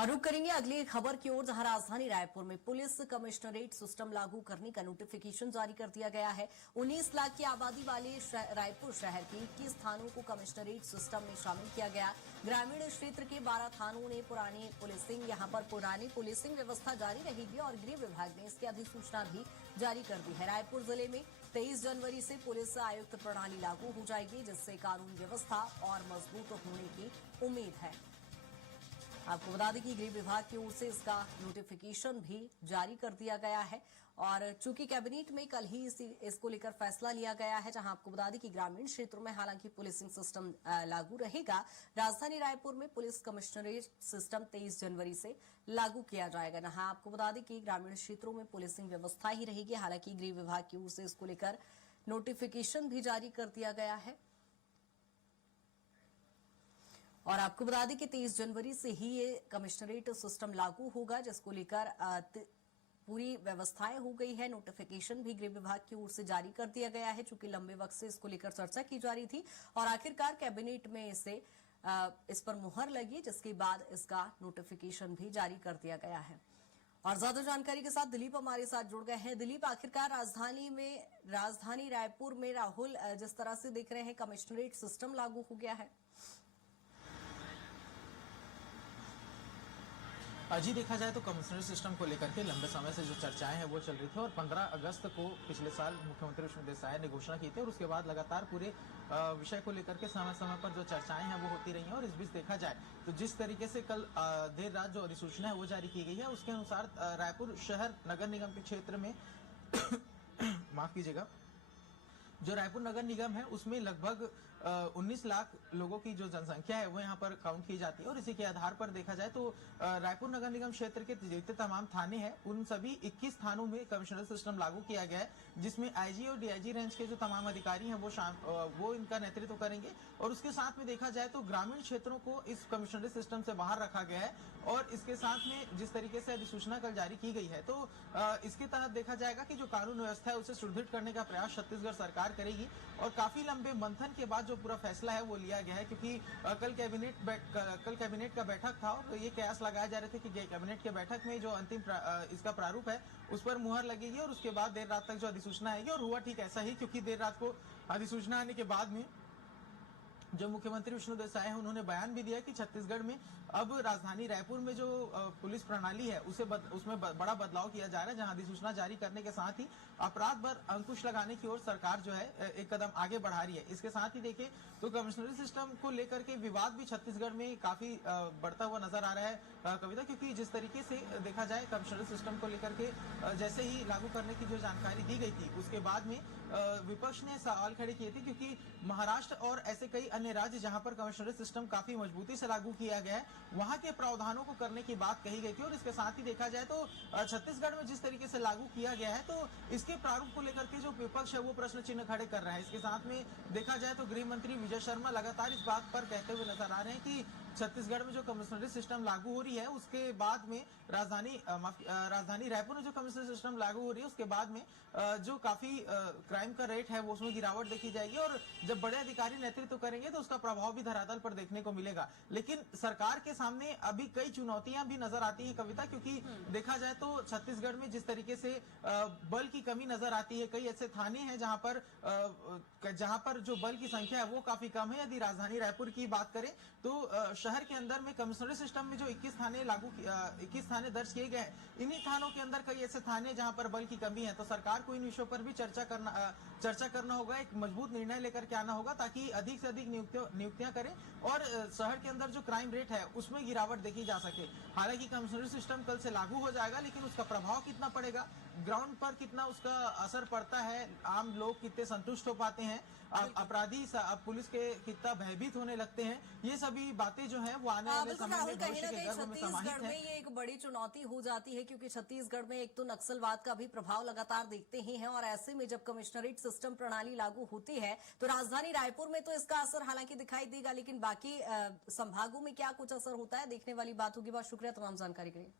और रुक करेंगे अगली खबर की ओर, जहां राजधानी रायपुर में पुलिस कमिश्नरेट सिस्टम लागू करने का नोटिफिकेशन जारी कर दिया गया है। 19 लाख की आबादी वाले रायपुर शहर के 21 थानों को कमिश्नरेट सिस्टम में शामिल किया गया। ग्रामीण क्षेत्र के 12 थानों ने पुरानी पुलिसिंग व्यवस्था जारी रहेगी और गृह विभाग ने इसकी अधिसूचना भी जारी कर दी है। रायपुर जिले में 23 जनवरी से पुलिस आयुक्त प्रणाली लागू हो जाएगी, जिससे कानून व्यवस्था और मजबूत होने की उम्मीद है। आपको बता दें कि गृह विभाग की ओर से इसका नोटिफिकेशन भी जारी कर दिया गया है और चूंकि कैबिनेट में कल ही इसको लेकर फैसला लिया गया है, जहां आपको बता दें कि ग्रामीण क्षेत्रों में हालांकि पुलिसिंग सिस्टम लागू रहेगा। राजधानी रायपुर में पुलिस कमिश्नरेट सिस्टम 23 जनवरी से लागू किया जाएगा। जहां आपको बता दें कि ग्रामीण क्षेत्रों में पुलिसिंग व्यवस्था ही रहेगी। हालांकि गृह विभाग की ओर से इसको लेकर नोटिफिकेशन भी जारी कर दिया गया है और आपको बता दें कि 23 जनवरी से ही ये कमिश्नरेट सिस्टम लागू होगा, जिसको लेकर पूरी व्यवस्थाएं हो गई है। नोटिफिकेशन भी गृह विभाग की ओर से जारी कर दिया गया है, चूंकि लंबे वक्त से इसको लेकर चर्चा की जा रही थी और आखिरकार कैबिनेट में इस पर मुहर लगी, जिसके बाद इसका नोटिफिकेशन भी जारी कर दिया गया है। और ज्यादा जानकारी के साथ दिलीप हमारे साथ जुड़ गए हैं। दिलीप, आखिरकार राजधानी रायपुर में राहुल जिस तरह से देख रहे हैं कमिश्नरेट सिस्टम लागू हो गया है। जी, देखा जाए तो कमिश्नरेट सिस्टम को लेकर के लंबे समय से जो चर्चाएं हैं वो चल रही थी और 15 अगस्त को पिछले साल मुख्यमंत्री विष्णुदेव साय ने घोषणा की थी और उसके बाद लगातार पूरे विषय को लेकर के समय समय पर जो चर्चाएं हैं वो होती रही हैं। और इस बीच देखा जाए तो जिस तरीके से कल देर रात जो अधिसूचना है वो जारी की गई है, उसके अनुसार रायपुर शहर नगर निगम के क्षेत्र में माफ कीजिएगा, जो रायपुर नगर निगम है उसमें लगभग 19 लाख लोगों की जो जनसंख्या है वो यहाँ पर काउंट की जाती है। और इसी के आधार पर देखा जाए तो रायपुर नगर निगम क्षेत्र के जितने तमाम थाने हैं उन सभी 21 थानों में कमिश्नरेट सिस्टम लागू किया गया है, जिसमें आईजी और डीआईजी रेंज के जो तमाम अधिकारी हैं वो इनका नेतृत्व करेंगे। और उसके साथ में देखा जाए तो ग्रामीण क्षेत्रों को इस कमिश्नरेट सिस्टम से बाहर रखा गया है। और इसके साथ में जिस तरीके से अधिसूचना कल जारी की गई है तो इसके तहत देखा जाएगा कि जो कानून व्यवस्था है उसे सुदृढ़ करने का प्रयास छत्तीसगढ़ सरकार करेगी। और काफी लंबे मंथन के बाद जो पूरा फैसला है वो लिया गया है, क्योंकि कल कैबिनेट का बैठक था और ये कयास लगाए जा रहे थे कि कैबिनेट के बैठक में जो अंतिम इसका प्रारूप है उस पर मुहर लगेगी और उसके बाद देर रात तक जो अधिसूचना आएगी। और हुआ ठीक ऐसा ही, क्योंकि देर रात को अधिसूचना आने के बाद में जो मुख्यमंत्री विष्णुदेव साय हैं उन्होंने बयान भी दिया कि छत्तीसगढ़ में अब राजधानी रायपुर में जो पुलिस प्रणाली है उसमें बड़ा बदलाव किया जा रहा है, जहां अधिसूचना जारी करने के साथ ही अपराध पर अंकुश लगाने की ओर सरकार जो है एक कदम आगे बढ़ा रही है। इसके साथ ही देखें तो कमिश्नरेट सिस्टम को लेकर के विवाद भी छत्तीसगढ़ में काफी बढ़ता हुआ नजर आ रहा है कविता, क्योंकि जिस तरीके से देखा जाए कमिश्नरेट सिस्टम को लेकर के जैसे ही लागू करने की जो जानकारी दी गई थी उसके बाद में विपक्ष ने सवाल खड़े किए थे, क्योंकि महाराष्ट्र और ऐसे कई अन्य राज्य जहां पर कमिश्नरेट सिस्टम काफी मजबूती से लागू किया गया है वहां के प्रावधानों को करने की बात कही गई थी। और इसके साथ ही देखा जाए तो छत्तीसगढ़ में जिस तरीके से लागू किया गया है तो इसके प्रारूप को लेकर के जो विपक्ष है वो प्रश्न चिन्ह खड़े कर रहा है। इसके साथ में देखा जाए तो गृह मंत्री विजय शर्मा लगातार इस बात पर कहते हुए नजर आ रहे हैं कि छत्तीसगढ़ में जो कमिश्नरेट सिस्टम लागू हो रही है उसके बाद में राजधानी रायपुर में जो कमिश्नरेट सिस्टम लागू हो रही है उसके बाद में जो काफी क्राइम का रेट है वो उसमें गिरावट देखी जाएगी। और जब बड़े अधिकारी नेतृत्व करेंगे तो उसका प्रभाव भी धरातल पर देखने को मिलेगा। लेकिन सरकार के सामने अभी कई चुनौतियां भी नजर आती हैं कविता, क्योंकि देखा जाए तो छत्तीसगढ़ में जिस तरीके से बल की कमी नजर आती है, कई ऐसे थाने हैं जहां पर जो बल की संख्या है वो काफी कम है। यदि राजधानी रायपुर की बात करें तो शहर के अंदर में कमिश्नरेट सिस्टम में जो 21 थाने दर्ज किए गए हैं, इन्हीं थानों के अंदर कई ऐसे थाने जहां पर बल की कमी है। तो सरकार को इन विषयों पर भी चर्चा करना होगा, एक मजबूत निर्णय लेकर के आना होगा ताकि अधिक से अधिक नियुक्तियां करें और शहर के अंदर जो क्राइम रेट है उसमें गिरावट देखी जा सके। हालांकि कमिश्नरेट सिस्टम कल से लागू हो जाएगा, लेकिन उसका प्रभाव कितना पड़ेगा, ग्राउंड पर कितना उसका असर पड़ता है, आम लोग कितने संतुष्ट हो पाते हैं, अपराधी पुलिस के कितना भयभीत होने लगते हैं, ये सभी बातें जो है वो आने वाले समय में भविष्य के गर्भ में समाहित है। ये एक बड़ी चुनौती हो जाती है, क्योंकि छत्तीसगढ़ में एक तो नक्सलवाद का भी प्रभाव लगातार देखते ही हैं और ऐसे में जब कमिश्नरेट सिस्टम प्रणाली लागू होती है तो राजधानी रायपुर में तो इसका असर हालांकि दिखाई देगा, लेकिन बाकी संभागों में क्या कुछ असर होता है देखने वाली बात होगी। बहुत शुक्रिया तमाम जानकारी के लिए।